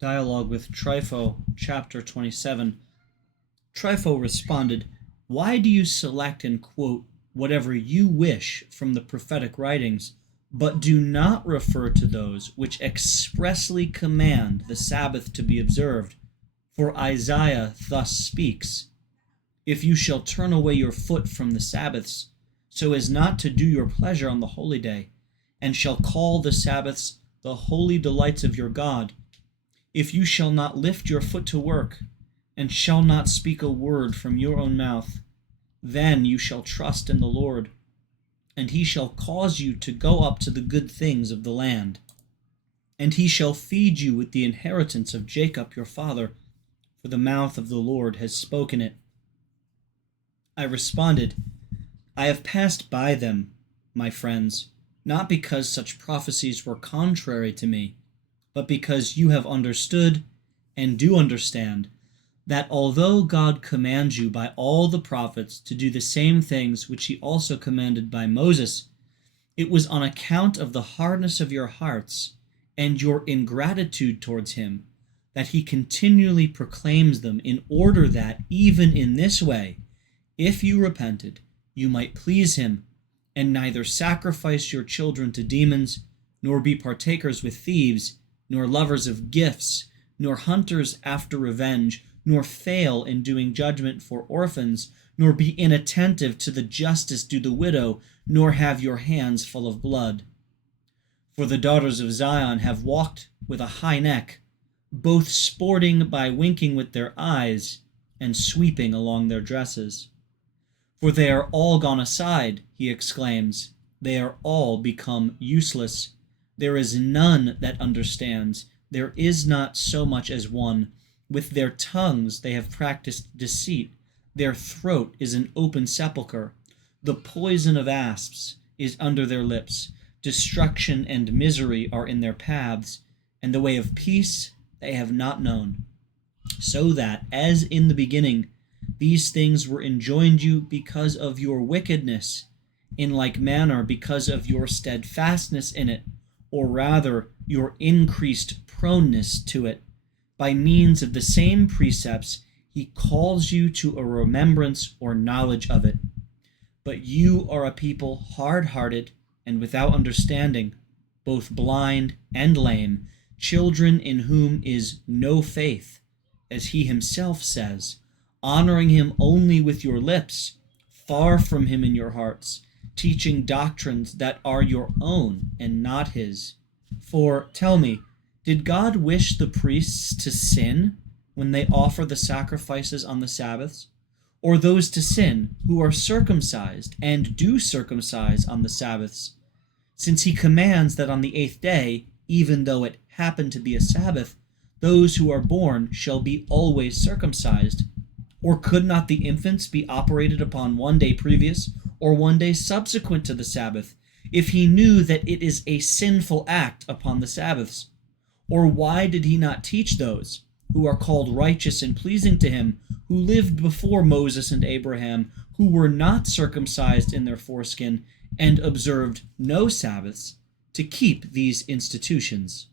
Dialogue with Trypho, chapter 27. Trypho responded, "Why do you select and quote whatever you wish from the prophetic writings, but do not refer to those which expressly command the Sabbath to be observed? For Isaiah thus speaks, if you shall turn away your foot from the Sabbaths, so as not to do your pleasure on the holy day, and shall call the Sabbaths the holy delights of your God, if you shall not lift your foot to work, and shall not speak a word from your own mouth, then you shall trust in the Lord, and he shall cause you to go up to the good things of the land, and he shall feed you with the inheritance of Jacob your father, for the mouth of the Lord has spoken it." I responded, "I have passed by them, my friends, not because such prophecies were contrary to me, but because you have understood and do understand that although God commands you by all the prophets to do the same things which he also commanded by Moses, it was on account of the hardness of your hearts and your ingratitude towards him that he continually proclaims them, in order that, even in this way, if you repented, you might please him, and neither sacrifice your children to demons, nor be partakers with thieves, nor lovers of gifts, nor hunters after revenge, nor fail in doing judgment for orphans, nor be inattentive to the justice due the widow, nor have your hands full of blood. For the daughters of Zion have walked with a high neck, both sporting by winking with their eyes and sweeping along their dresses. For they are all gone aside," he exclaims. "They are all become useless. There is none that understands. There is not so much as one. With their tongues they have practiced deceit. Their throat is an open sepulchre. The poison of asps is under their lips. Destruction and misery are in their paths, and the way of peace they have not known. So that, as in the beginning, these things were enjoined you because of your wickedness, in like manner because of your steadfastness in it, or rather your increased proneness to it. By means of the same precepts, he calls you to a remembrance or knowledge of it. But you are a people hard-hearted and without understanding, both blind and lame, children in whom is no faith, as he himself says, honoring him only with your lips, far from him in your hearts, teaching doctrines that are your own and not his. For, tell me, did God wish the priests to sin when they offer the sacrifices on the Sabbaths, or those to sin who are circumcised and do circumcise on the Sabbaths? Since he commands that on the 8th day, even though it happen to be a Sabbath, those who are born shall be always circumcised. Or could not the infants be operated upon one day previous or one day subsequent to the Sabbath, if he knew that it is a sinful act upon the Sabbaths? Or why did he not teach those who are called righteous and pleasing to him, who lived before Moses and Abraham, who were not circumcised in their foreskin and observed no Sabbaths, to keep these institutions?